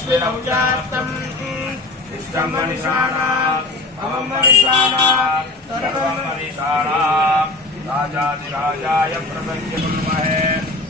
श्रीरौजाप्तम् विश्वमनिषाणाम् राजाधिराजाय प्रसङ्ख्य कुर्महे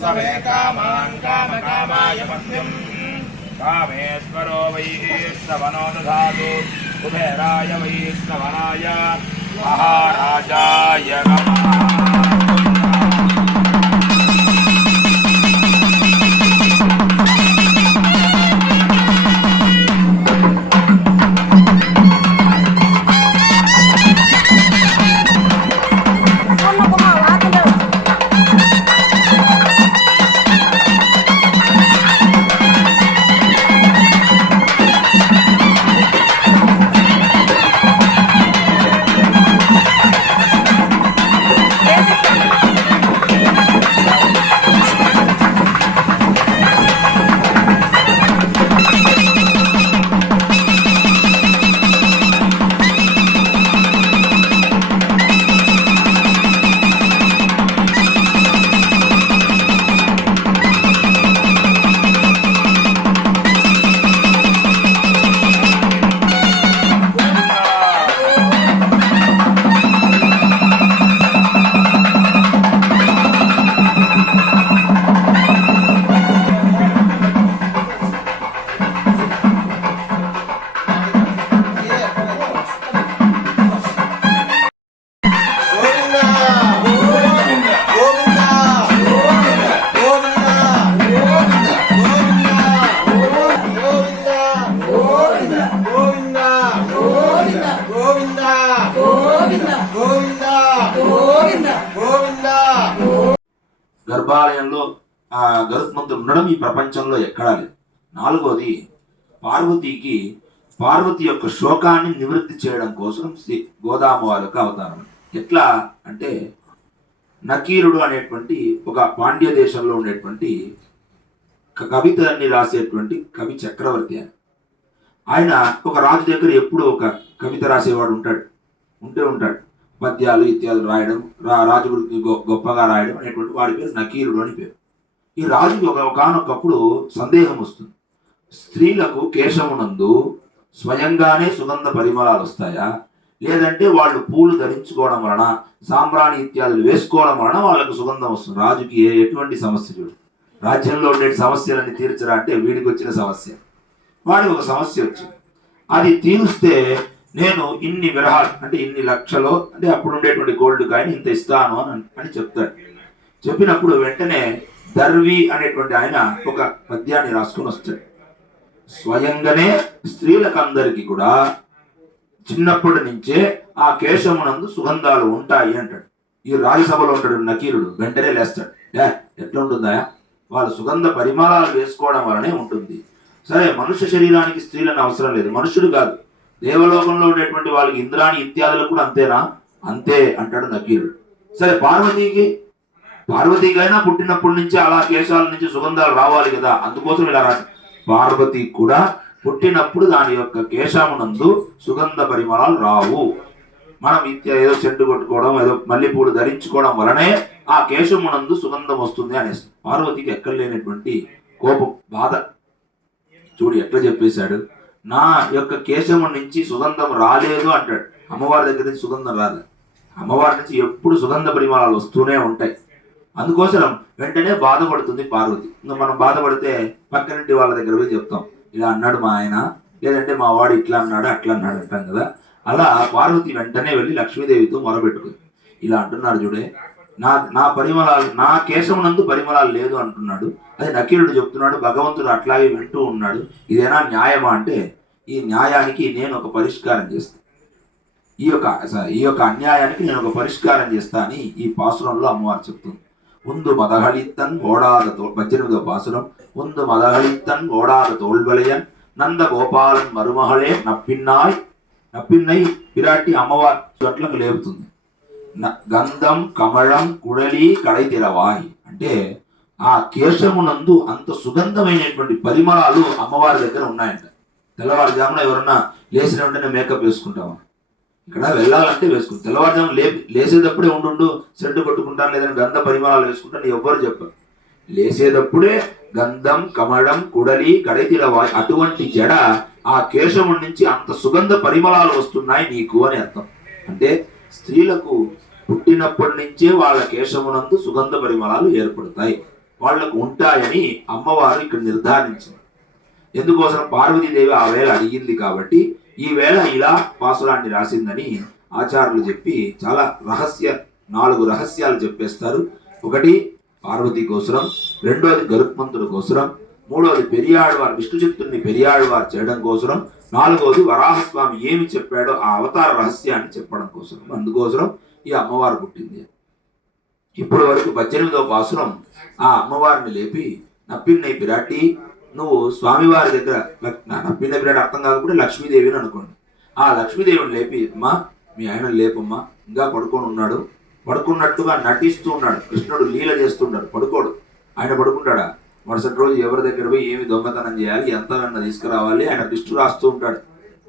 सवे कामान् कामकामाय मह्यम् कामेश्वरो वैश्रवणो दधातु कुबेराय वैश्रवणाय महाराजाय नमः పార్వతి యొక్క శోకాన్ని నివృత్తి చేయడం కోసం శ్రీ గోదామవారి యొక్క అవతారం. ఎట్లా అంటే నకీరుడు అనేటువంటి ఒక పాండ్య దేశంలో ఉండేటువంటి క- కవితని రాసేటువంటి కవి చక్రవర్తి ఆయన. ఆయన ఒక రాజు దగ్గర ఎప్పుడు ఒక కవిత రాసేవాడు ఉంటాడు ఉంటే ఉంటాడు. పద్యాలు ఇత్యాదులు రాయడం రా రాజు గొ- గొప్పగా రాయడం అనేటువంటి వాడి పేరు నకీరుడు అని పేరు. ఈ రాజుకి ఒక ఒకనొకప్పుడు సందేహం వస్తుంది. స్త్రీలకు కేశమునందు స్వయంగానే సుగంధ పరిమళాలు వస్తాయా? లేదంటే వాళ్ళు పూలు ధరించుకోవడం వలన సాంబ్రాణి ఇత్యాదులు వేసుకోవడం వలన వాళ్ళకు సుగంధం వస్తుంది. రాజుకి ఏ ఎటువంటి సమస్య చూడు రాజ్యంలో ఉండే సమస్యలన్నీ తీర్చరా అంటే వీడికి వచ్చిన సమస్య. వాడికి ఒక సమస్య వచ్చింది. అది తీరుస్తే నేను ఇన్ని విరహాలు అంటే ఇన్ని లక్షలు అంటే అప్పుడు ఉండేటువంటి గోల్డ్ కాయిన్ ఇంత ఇస్తాను అని అని చెప్తాడు. చెప్పినప్పుడు వెంటనే దర్వి అనేటువంటి ఆయన ఒక పద్యాన్ని రాసుకొని వస్తాడు. స్వయంగానే స్త్రీలకందరికీ కూడా చిన్నప్పటి నుంచే ఆ కేశమునందు సుగంధాలు ఉంటాయి అంటాడు. ఈ రాజ్యసభలో ఉంటాడు నకీరుడు వెంటనే లేస్తాడు. ఏ ఎట్లా ఉంటుందా? వాళ్ళ సుగంధ పరిమళాలు వేసుకోవడం వలనే ఉంటుంది. సరే మనుష్య శరీరానికి స్త్రీలను అవసరం లేదు. మనుషుడు కాదు. దేవలోకంలో ఉండేటువంటి వాళ్ళకి ఇంద్రాణి ఇత్యాదులకు కూడా అంతేనా? అంతే అంటాడు నకీరుడు. సరే పార్వతీకి? పార్వతీకైనా పుట్టినప్పటి నుంచి అలా కేశాల నుంచి సుగంధాలు రావాలి కదా. అందుకోసం ఇలా రాసి పార్వతి కూడా పుట్టినప్పుడు దాని యొక్క కేశమునందు సుగంధ పరిమళాలు రావు. మనం ఇత్య ఏదో చెట్టు కొట్టుకోవడం ఏదో మల్లెపూలు ధరించుకోవడం వలనే ఆ కేశమునందు సుగంధం వస్తుంది అనేసి పార్వతికి ఎక్కడ లేనటువంటి కోపం బాధ. చూడు ఎట్లా చెప్పేశాడు? నా యొక్క కేశము నుంచి సుగంధం రాలేదు అంటాడు. అమ్మవారి దగ్గర నుంచి సుగంధం రాదు. అమ్మవారి నుంచి ఎప్పుడు సుగంధ పరిమళాలు వస్తూనే ఉంటాయి. అందుకోసం వెంటనే బాధపడుతుంది పార్వతి. ఇంకా మనం బాధపడితే పక్కనింటి వాళ్ళ దగ్గర పోయి చెప్తాం. ఇలా అన్నాడు మా ఆయన. లేదంటే మా వాడు ఇట్లా అన్నాడు అట్లా అన్నాడు అంటాం కదా. అలా పార్వతి వెంటనే వెళ్ళి లక్ష్మీదేవితో మొరబెట్టుకుంది ఇలా అంటున్నాడు చూడే నా నా పరిమళాలు నా కేశమునందు పరిమళాలు లేదు అంటున్నాడు. అది నకీరుడు చెప్తున్నాడు భగవంతుడు అట్లాగే వింటూ ఉన్నాడు. ఇదేనా న్యాయమా అంటే ఈ న్యాయానికి నేను ఒక పరిష్కారం చేస్తాను ఈ యొక్క ఈ యొక్క అన్యాయానికి నేను ఒక పరిష్కారం చేస్తా అని ఈ పాసురంలో అమ్మవారు చెప్తుంది. ఉందు ಮದಗಳಿತ್ತನ್ ಓಡಾದ ತೋಳ್ ಪಜ್ಜನದ పాసురం ಒಂದು మదహళిత్తన్ ಓಡಾದ ತೋಳ್ವಳೆಯನ್ నంద గోపాలన్ మరుమహళే నప్పిన్నాయ్ నప్పిన్నై పిరాటి అమ్మవారి చోట్లకు లేపుతుంది గంధం కమళం కుడలి కడై తెరవాయి అంటే ఆ కేశమునందు అంత సుగంధమైనటువంటి పరిమళాలు అమ్మవారి దగ్గర ఉన్నాయంట తెల్లవారుజామున ఎవరన్నా లేచిన వెంటనే మేకప్ వేసుకుంటామా ఇక్కడ వెళ్ళాలంటే వేసుకుంటాం. తెల్లవారుజాము లే లేసేటప్పుడే ఉండు సెంటు కొట్టుకుంటాను లేదని గంధ పరిమళాలు వేసుకుంటాను ఎవ్వరు చెప్పరు లేసేటప్పుడే గంధం కమడం కుడలి కడైతిరవాయి అటువంటి జడ ఆ కేశము నుంచి అంత సుగంధ పరిమళాలు వస్తున్నాయి నీకు అని అర్థం. అంటే స్త్రీలకు పుట్టినప్పటి నుంచే వాళ్ళ కేశమునందు సుగంధ పరిమళాలు ఏర్పడతాయి. వాళ్ళకు ఉంటాయని అమ్మవారు ఇక్కడ నిర్ధారించింది. ఎందుకోసం పార్వతీదేవి ఆ వేళ అడిగింది కాబట్టి ఈవేళ ఇలా పాసురాన్ని రాసిందని ఆచార్యులు చెప్పి చాలా రహస్య నాలుగు రహస్యాలు చెప్పేస్తారు. ఒకటి పార్వతి కోసరం రెండోది గరుత్మంతుడు కోసరం మూడోది పెరియాళ్వారు విష్ణు చిత్తుని పెరియాళ్వారు చేయడం కోసరం నాలుగోది వరాహస్వామి ఏమి చెప్పాడో ఆ అవతార రహస్యాన్ని చెప్పడం కోసం అందుకోసరం ఈ అమ్మవారు పుట్టింది. ఇప్పటి వరకు పద్దెనిమిదవ పాసురం ఆ అమ్మవారిని లేపి నప్పిన్నై పిరాటి నువ్వు స్వామివారి దగ్గర నమ్మిన నా అర్థం కాకపోతే లక్ష్మీదేవిని అనుకోండి. ఆ లక్ష్మీదేవిని లేపి అమ్మా మీ ఆయన లేపమ్మా ఇంకా పడుకొని ఉన్నాడు. పడుకున్నట్టుగా నటిస్తూ ఉన్నాడు. కృష్ణుడు లీల చేస్తుంటాడు. పడుకోడు. ఆయన పడుకుంటాడా? మరుసటి రోజు ఎవరి దగ్గర పోయి ఏమి దొంగతనం చేయాలి ఎంత వెన్న తీసుకురావాలి? ఆయన లిస్టు రాస్తూ ఉంటాడు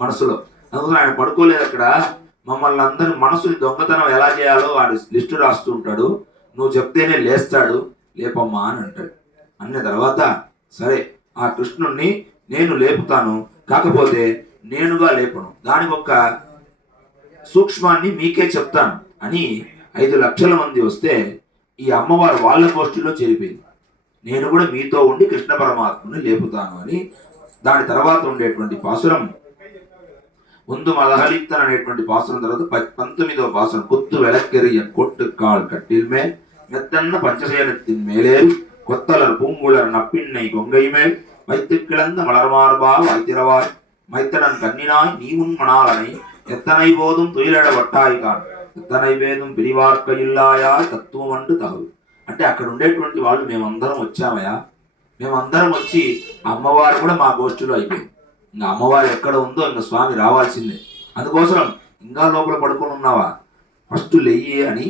మనసులో. అందుకని ఆయన పడుకోలేదు అక్కడ. మమ్మల్ని అందరి మనసుని దొంగతనం ఎలా చేయాలో వాడు లిస్టు రాస్తూ ఉంటాడు. నువ్వు చెప్తేనే లేస్తాడు లేపమ్మా అని అంటాడు. అన్న తర్వాత సరే ఆ కృష్ణుణ్ణి నేను లేపుతాను. కాకపోతే నేనుగా లేపను. దాని ఒక్క సూక్ష్మాన్ని మీకే చెప్తాను అని ఐదు లక్షల మంది వస్తే ఈ అమ్మవారు వాళ్ళ గోష్ఠిలో చేరిపోయింది. నేను కూడా మీతో ఉండి కృష్ణ పరమాత్మని లేపుతాను అని దాని తర్వాత ఉండేటువంటి పాసురం ముందు మలహలిత్తన్ అనేటువంటి పాసురం తర్వాత పంతొమ్మిదవ పాసురం కొత్తు వెలక్కెరియ కొట్టు కాల్ కట్టిల్మే మెత్తన్న పంచశయనత్తిన్ మేలేరు கொத்தலர் பூங்குழர் நப்பின்னை கொங்கை மேல் வைத்து கிளந்த மலர்மார்பா வைத்திரவாய் மைத்தடன் கண்ணினாய் நீ உன் மணாளனை எத்தனை போதும் துயிலழ வட்டாய் கான் ఎత్తనై వేదం పిరివార్క ఇల్లాయా తత్వం అంటూ తగదు అంటే అక్కడ ఉండేటువంటి వాళ్ళు మేమందరం వచ్చామయా మేమందరం వచ్చి అమ్మవారు కూడా మా గోష్ఠిలో అయిపోయింది ఇంకా అమ్మవారు ఎక్కడ ఉందో ఇంకా స్వామి రావాల్సిందే అందుకోసం ఇంకా లోపల పడుకొని ఉన్నావా ఫస్ట్ లెయ్యి అని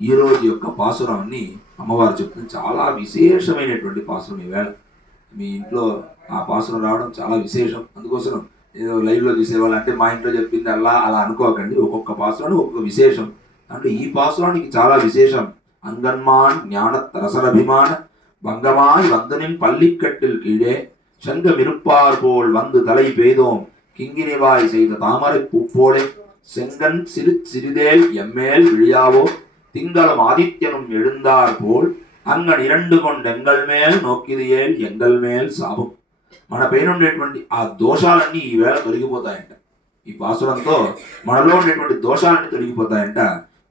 ఈ రోజు యొక్క పాసురాన్ని అమ్మవారు చెప్తుంది చాలా విశేషమైనటువంటి పాసురం ఈవేళ మీ ఇంట్లో ఆ పాసురం రావడం చాలా విశేషం అందుకోసం ఏదో లైవ్లో చూసేవాళ్ళు అంటే మా ఇంట్లో చెప్పింది అలా అలా అనుకోకండి ఒక్కొక్క పాసురానికి ఒక్కొక్క విశేషం అంటే ఈ పాసురానికి చాలా విశేషం అంగన్మాన్ ஞான தரசரபிமான பங்கமாய் வந்தனின் பள்ளிக்கட்டில் கீழே சங்க மிருப்பார் போல் வந்து தலை பெய்தோம் கிங்கினிவாய் செய்த தாமரை பூப்போலே செங்கன் சிறு சிறிதேல் எம்மேல் விழியாவோ திங்களும் ஆதித்யனும் எழுந்தார் போல் అంగన్ ఇరండు కొండెంగల్ మేల్ నొక్కిదియేల్ ఎంగల్ మేల్ సాబం మన పైన ఉండేటువంటి ఆ దోషాలన్నీ ఈ వేళ తొలగిపోతాయంట ఈ పాసురంతో మనలో ఉండేటువంటి దోషాలన్నీ తొలగిపోతాయంట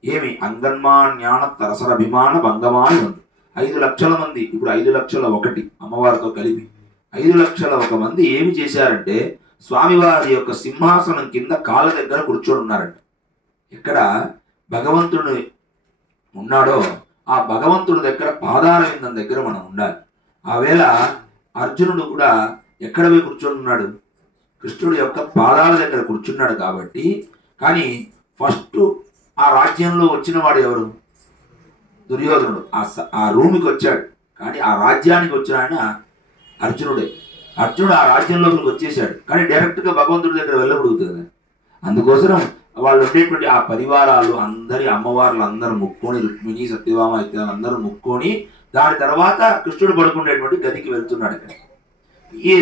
ఏమి అంగన్మా జ్ఞాన తరసర అభిమాన భంగమాని ఉంది ఐదు లక్షల మంది ఇప్పుడు ఐదు లక్షల ఒకటి అమ్మవారితో కలిపి ఐదు లక్షల ఒక మంది ఏమి చేశారంటే స్వామివారి యొక్క సింహాసనం కింద కాళ్ళ దగ్గర కూర్చొని ఉన్నారంట ఇక్కడ భగవంతుడు ఉన్నాడో ఆ భగవంతుడి దగ్గర పాదారవిందం దగ్గర మనం ఉండాలి. ఆ వేళ అర్జునుడు కూడా ఎక్కడ పోయి కూర్చొని ఉన్నాడు? కృష్ణుడు యొక్క పాదాల దగ్గర కూర్చున్నాడు కాబట్టి. కానీ ఫస్ట్ ఆ రాజ్యంలో వచ్చిన వాడు ఎవరు? దుర్యోధనుడు. ఆ స- ఆ రూమ్కి వచ్చాడు. కానీ ఆ రాజ్యానికి వచ్చిన ఆయన అర్జునుడే. అర్జునుడు ఆ రాజ్యంలోకి వచ్చేసాడు కానీ డైరెక్ట్గా భగవంతుడి దగ్గర వెళ్ళకూడదు కదా. అందుకోసం వాళ్ళు ఉండేటువంటి ఆ పరివారాలు అందరి అమ్మవార్లు అందరూ ముక్కొని రుక్మిణి సత్యభామ ఇత్యాదులు అందరూ ముక్కొని దాని తర్వాత కృష్ణుడు పడుకునేటువంటి గదికి వెళ్తున్నాడు ఇక్కడ. ఈ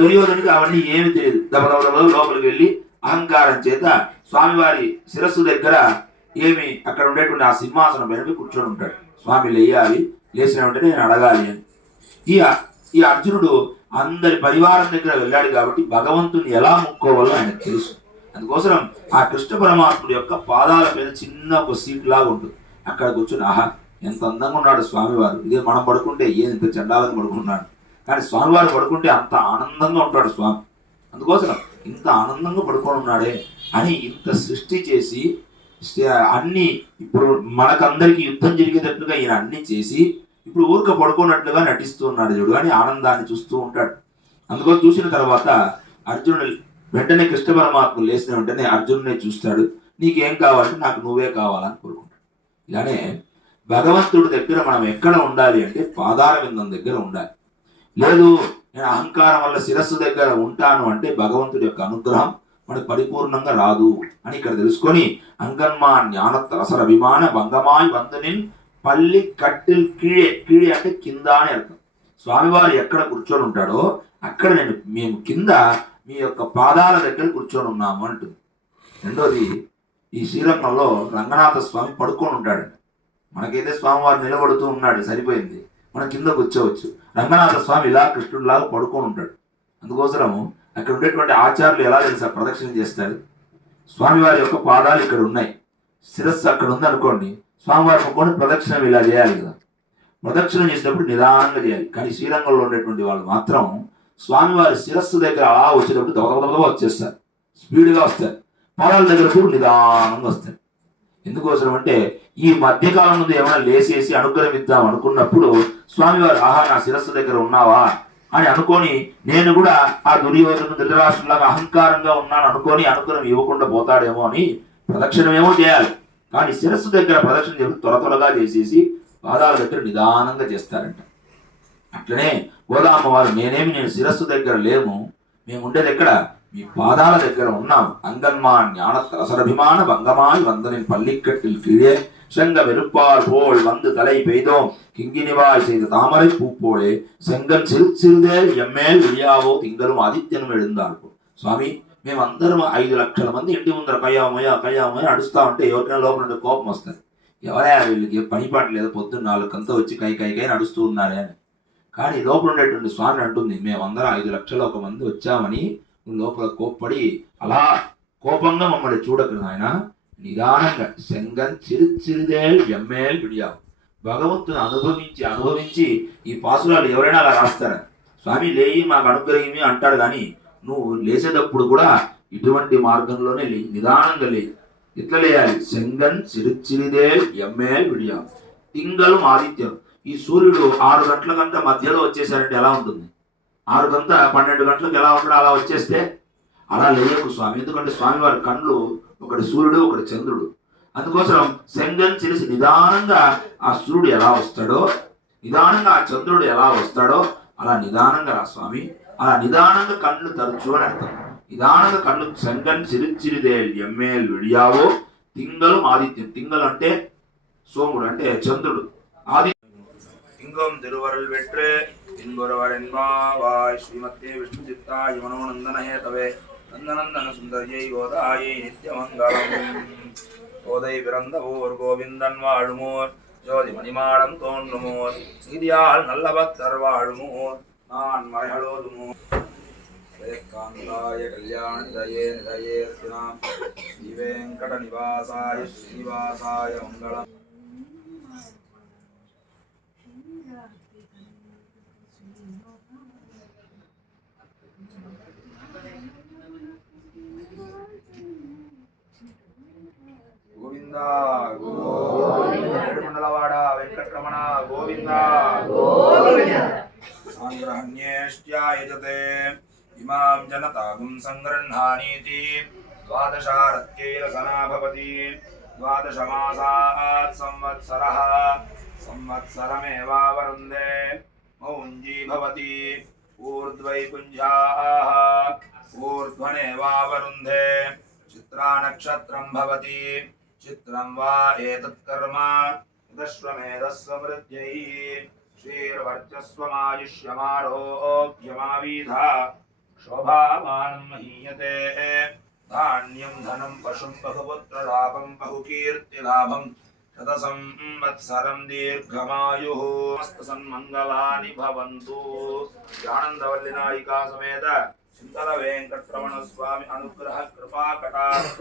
దుర్యోధనుడికి అవన్నీ ఏమి తెలియదు. దబదబదబ లోపలికి వెళ్ళి అహంకారం చేత స్వామివారి శిరస్సు దగ్గర ఏమి అక్కడ ఉండేటువంటి ఆ సింహాసనం పైన కూర్చొని ఉంటాడు. స్వామి లేయాలి. లేచిన వెంటనే నేను అడగాలి అని. ఈ ఈ అర్జునుడు అందరి పరివారం దగ్గర వెళ్ళాడు కాబట్టి భగవంతుని ఎలా ముక్కోవాలో ఆయనకు తెలుసు. అందుకోసం ఆ కృష్ణ పరమాత్ముడు యొక్క పాదాల మీద చిన్న ఒక సీట్ లాగా ఉంటుంది అక్కడ కూర్చుని ఆహా ఎంత అందంగా ఉన్నాడు స్వామివారు. ఇదే మనం పడుకుంటే ఏం ఇంత పడుకున్నాడు కానీ స్వామివారు పడుకుంటే అంత ఆనందంగా ఉంటాడు స్వామి. అందుకోసం ఇంత ఆనందంగా పడుకొని ఉన్నాడే అని ఇంత సృష్టి చేసి అన్ని ఇప్పుడు మనకందరికీ యుద్ధం జరిగేటట్లుగా ఈయన అన్ని చేసి ఇప్పుడు ఊరిక పడుకున్నట్లుగా నటిస్తూ ఉన్నాడు చూడు అని ఆనందాన్ని చూస్తూ ఉంటాడు. అందుకో చూసిన తర్వాత అర్జునుడు వెంటనే కృష్ణ పరమాత్మ లేచిన వెంటనే అర్జునునే చూస్తాడు నీకేం కావాలంటే నాకు నువ్వే కావాలని కోరుకుంటాడు. ఇలానే భగవంతుడి దగ్గర మనం ఎక్కడ ఉండాలి అంటే పాదార విందం దగ్గర ఉండాలి. లేదు నేను అహంకారం వల్ల శిరస్సు దగ్గర ఉంటాను అంటే భగవంతుడి యొక్క అనుగ్రహం మనకు పరిపూర్ణంగా రాదు అని ఇక్కడ తెలుసుకొని అంగన్మా జ్ఞాన రసర విమాన భంగమాయి వందనిన్ పల్లి కట్టిల్ కీడే కీడే అంటే కింద అని అర్థం. స్వామివారు ఎక్కడ కూర్చొని ఉంటాడో అక్కడ నేను మేము కింద మీ యొక్క పాదాల దగ్గర కూర్చొని ఉన్నాము అంటుంది. రెండోది ఈ శ్రీరంగంలో రంగనాథ స్వామి పడుకొని ఉంటాడు. మనకైతే స్వామివారు నిలబడుతూ ఉన్నాడు సరిపోయింది. మనం కింద కూర్చోవచ్చు రంగనాథ స్వామి ఇలా కృష్ణుడిలాగా పడుకొని ఉంటాడు. అందుకోసము అక్కడ ఉండేటువంటి ఆచార్యులు ఎలా తెలుసా ప్రదక్షిణ చేస్తారు? స్వామివారి యొక్క పాదాలు ఇక్కడ ఉన్నాయి. శిరస్సు అక్కడ ఉందనుకోండి స్వామివారి ముక్కొని ప్రదక్షిణం ఇలా చేయాలి కదా. ప్రదక్షిణం చేసినప్పుడు నిదానంగా చేయాలి. కానీ శ్రీరంగంలో ఉండేటువంటి వాళ్ళు మాత్రం స్వామివారి శిరస్సు దగ్గర అలా వచ్చేటప్పుడు దవదవదవ వచ్చేస్తారు. స్పీడ్గా వస్తారు. పొలాల దగ్గర కూడా నిదానంగా వస్తారు. ఎందుకోసం అంటే ఈ మధ్యకాలం ముందు ఏమైనా లేసేసి అనుగ్రహిద్దాం అనుకున్నప్పుడు స్వామివారు ఆహా నా శిరస్సు దగ్గర ఉన్నావా? అని అనుకొని నేను కూడా ఆ దుర్యోధను ధృతరాష్ట్రులాగా అహంకారంగా ఉన్నాను అనుకొని అనుగ్రహం ఇవ్వకుండా పోతాడేమో అని ప్రదక్షిణమేమో చేయాలి. కానీ శిరస్సు దగ్గర ప్రదక్షిణ చెప్పి త్వర త్వరగా చేసేసి పాదాల దగ్గర నిదానంగా చేస్తారంట. అట్లనే గోదామవారు నేనేమి నేను శిరస్సు దగ్గర లేము మేము ఉండేది ఎక్కడ మీ పాదాల దగ్గర ఉన్నాం అంగన్మా ஞான రసరభిమాన భంగమాయి వందనిన్ పల్లిక్కట్టిల్ கீழே செங்க வெறுப்பார் போல் வந்து தலை பெய்தோம் கிங்கினிவாய் செய்த தாமரை பூ போலே செங்கன் சிறு சிறுதே எம்மேல் విలియావో తింగలు ఆదిత్యను எழுந்தாడు స్వామి మేమందరం ఐదు లక్షల మంది ఇంటి ముందర కయ్యామోయా కయ్యామోయా అడుస్తా ఉంటే ఎవరికైనా లోపల నుండి కోపం వస్తుంది ఎవరే వీళ్ళకి పనిపాటు లేదు పొద్దున్న నాలుగు కంతా వచ్చి కై కై కై నడుస్తూ ఉన్నారే కానీ లోపల ఉండేటువంటి స్వామి అంటుంది మేమందరం ఐదు లక్షల ఒక మంది వచ్చామని నువ్వు లోపల కోప్పడి అలా కోపంగా మమ్మల్ని చూడకు నాయన. నిదానంగా శంగన్ చిరు చిరుదే ఎమ్మేల్ విడియా భగవంతుని అనుభవించి అనుభవించి ఈ పాసురాలు ఎవరైనా అలా రాస్తారా? స్వామి లేయి మాకు అనుగ్రహమే అంటాడు కానీ నువ్వు లేచేటప్పుడు కూడా ఇటువంటి మార్గంలోనే లే నిదానంగా లే ఇట్లా లేయాలి. శంగన్ చిరుచిరిదే ఎమ్మే విడియా తింగలు ఆదిత్యం ఈ సూర్యుడు ఆరు గంటల గంట మధ్యలో వచ్చేసారంటే ఎలా ఉంటుంది? ఆరు గంట పన్నెండు గంటలకు ఎలా ఉంటాడో అలా వచ్చేస్తే? అలా లేయకు స్వామి. ఎందుకంటే స్వామివారి కళ్ళు ఒకటి సూర్యుడు ఒకటి చంద్రుడు. అందుకోసం శంగన్ తెలిసి నిదానంగా ఆ సూర్యుడు ఎలా వస్తాడో నిదానంగా ఆ చంద్రుడు ఎలా వస్తాడో అలా నిదానంగా రా స్వామి. అలా నిదానంగా కళ్ళు తరచు అని అర్థం. నిదానంగా కళ్ళు శంగన్ చిరిచిరిదే ఎమ్మేల్ విడియావో. తింగలు ఆదిత్యం తింగలు అంటే సోముడు అంటే చంద్రుడు. ఆది எங்கும் திருவருள் வெற்று இன்புறவர் என்பாவாய் ஸ்ரீமத்தே விஷ்ணு சித்தாய மனோநந்தன தவே. நந்தநந்தன சுந்தரியை கோதாயை நித்தியமங்கலம் கோதை பிறந்தவோர் கோவிந்தன் வாழுமோர் ஜோதி மணிமாடம் தோன்றுமோர். நிதியால் நல்ல பக்தர் வாழுமோர் நான் மறைகளோதுமோர் காந்தாய கல்யாண நிதயே நிதயே ரத்தினாம் ஸ்ரீ గోవింద మండలవాడ వెంకటరమణ గోవింద సాంగ్రహణ్యేష్ట్యాయజతే ఇమాం జనతాగుం సంగృహ్ణానీతి ద్వాదశారత్యైరసనా భవతి ద్వాదశమాసాత్ సంవత్సరः సంవత్సరమేవావరుందే మౌంజీ భవతి ఊర్ధ్వైపుంజాः ఊర్ధ్వనేవావరుంధే చిత్రా నక్షత్రం భవతి చిత్రం వా ఏతత్ కర్మ దశ్వమేధస్వమృద్యై శ్రీర్వర్చస్వమాయుష్యమారోగ్యమావీధ శోభామానం మహీయతే ధాన్యం ధనం పశుం బహుపుత్రలాభం బహుకీర్తిలాభం శత సంవత్సరం దీర్ఘమాయు సన్మంగళాని భవంతు. ఆనందవల్లి నాయికా సమేత చింతల వెంకటరమణ స్వామి అనుగ్రహ కృపా కటాక్ష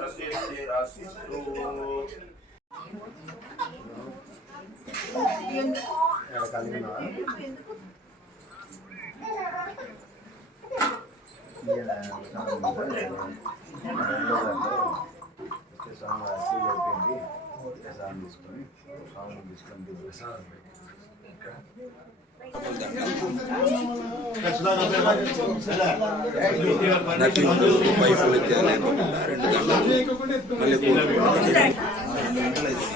సిద్ధిరస్తు తీసుకొని స్వామిని తీసుకొని ప్రసాదం పెట్టి నటి ముందు పైపులు లేకుండా రెండు గంటలు మళ్ళీ కూర్చుని గంటలు అయితే